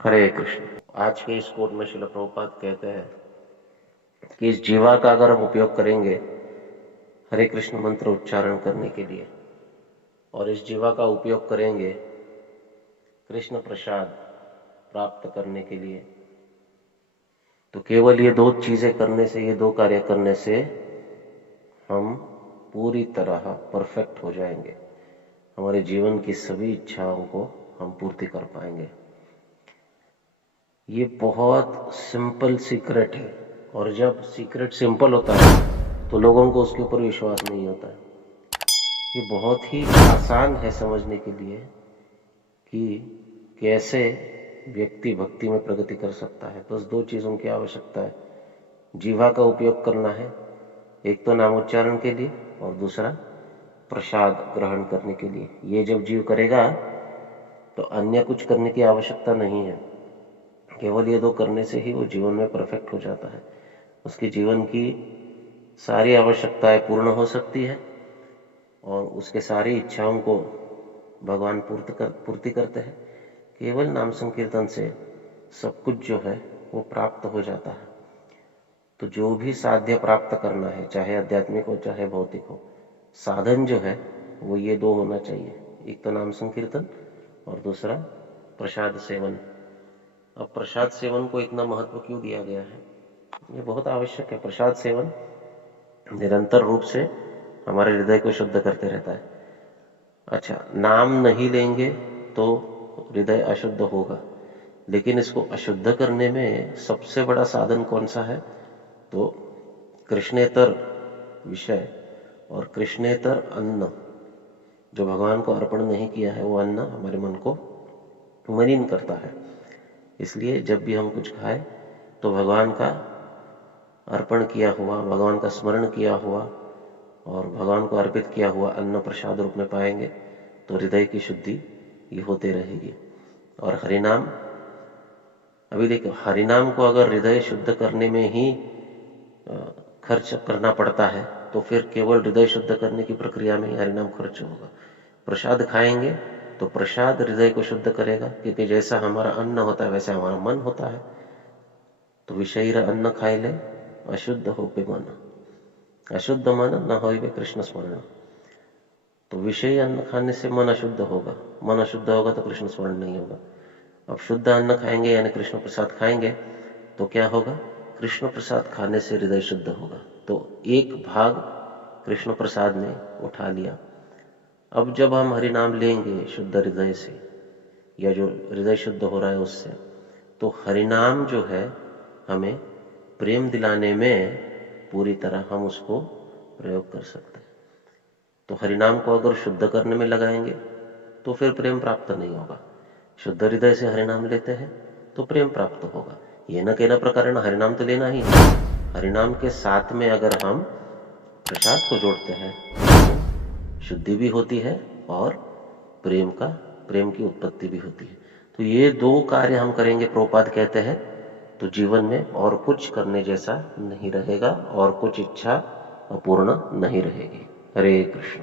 हरे कृष्ण। आज के इस कोट में श्रील प्रभुपाद कहते हैं कि इस जीवा का अगर हम उपयोग करेंगे हरे कृष्ण मंत्र उच्चारण करने के लिए और इस जीवा का उपयोग करेंगे कृष्ण प्रसाद प्राप्त करने के लिए, तो केवल ये दो चीजें करने से, ये दो कार्य करने से हम पूरी तरह परफेक्ट हो जाएंगे। हमारे जीवन की सभी इच्छाओं को हम पूर्ति कर पाएंगे। ये बहुत सिंपल सीक्रेट है, और जब सीक्रेट सिंपल होता है तो लोगों को उसके ऊपर विश्वास नहीं होता है। ये बहुत ही आसान है समझने के लिए कि कैसे व्यक्ति भक्ति में प्रगति कर सकता है। बस दो चीजों की आवश्यकता है। जीवा का उपयोग करना है, एक तो नामोच्चारण के लिए और दूसरा प्रसाद ग्रहण करने के लिए। ये जब जीव करेगा तो अन्य कुछ करने की आवश्यकता नहीं है। केवल ये दो करने से ही वो जीवन में परफेक्ट हो जाता है। उसके जीवन की सारी आवश्यकताएं पूर्ण हो सकती है और उसके सारी इच्छाओं को भगवान पूर्ति करते हैं। केवल नाम संकीर्तन से सब कुछ जो है वो प्राप्त हो जाता है। तो जो भी साध्य प्राप्त करना है, चाहे आध्यात्मिक हो चाहे भौतिक हो, साधन जो है वो ये दो होना चाहिए, एक तो नाम संकीर्तन और दूसरा प्रसाद सेवन। अब प्रसाद सेवन को इतना महत्व क्यों दिया गया है? ये बहुत आवश्यक है। प्रसाद सेवन निरंतर रूप से हमारे हृदय को शुद्ध करते रहता है। अच्छा, नाम नहीं लेंगे तो हृदय अशुद्ध होगा, लेकिन इसको अशुद्ध करने में सबसे बड़ा साधन कौन सा है? तो कृष्णेतर विषय और कृष्णेतर अन्न, जो भगवान को अर्पण नहीं किया है, वो अन्न हमारे मन को मलिन करता है। इसलिए जब भी हम कुछ खाएं तो भगवान का अर्पण किया हुआ, भगवान का स्मरण किया हुआ और भगवान को अर्पित किया हुआ अन्न प्रसाद रूप में पाएंगे तो हृदय की शुद्धि ये होते रहेगी। और हरिनाम, अभी देखो, हरिनाम को अगर हृदय शुद्ध करने में ही खर्च करना पड़ता है तो फिर केवल हृदय शुद्ध करने की प्रक्रिया में ही हरिनाम खर्च होगा। प्रसाद खाएंगे तो प्रसाद हृदय को शुद्ध करेगा, क्योंकि जैसा हमारा अन्न होता है वैसा हमारा मन होता है। तो विषयी अन्न खाए ले अशुद्ध हो पे मन, अशुद्ध मन न हो कृष्ण स्मरण। तो विषयी अन्न खाने से मन अशुद्ध होगा, मन अशुद्ध होगा तो कृष्ण स्मरण नहीं होगा। अब शुद्ध अन्न खाएंगे यानी कृष्ण प्रसाद खाएंगे तो क्या होगा? कृष्ण प्रसाद खाने से हृदय शुद्ध होगा। तो एक भाग कृष्ण प्रसाद ने उठा लिया। अब जब हम हरि नाम लेंगे शुद्ध हृदय से, या जो हृदय शुद्ध हो रहा है उससे, तो हरिनाम जो है हमें प्रेम दिलाने में पूरी तरह हम उसको प्रयोग कर सकते हैं। तो हरिनाम को अगर शुद्ध करने में लगाएंगे तो फिर प्रेम प्राप्त नहीं होगा। शुद्ध हृदय से हरिनाम लेते हैं तो प्रेम प्राप्त होगा। ये न कहना प्रकार हरिनाम तो लेना ही है, हरिनाम के साथ में अगर हम प्रसाद को जोड़ते हैं तो शुद्धि भी होती है और प्रेम की उत्पत्ति भी होती है। तो ये दो कार्य हम करेंगे, प्रभुपाद कहते हैं, तो जीवन में और कुछ करने जैसा नहीं रहेगा और कुछ इच्छा अपूर्ण नहीं रहेगी। हरे कृष्ण।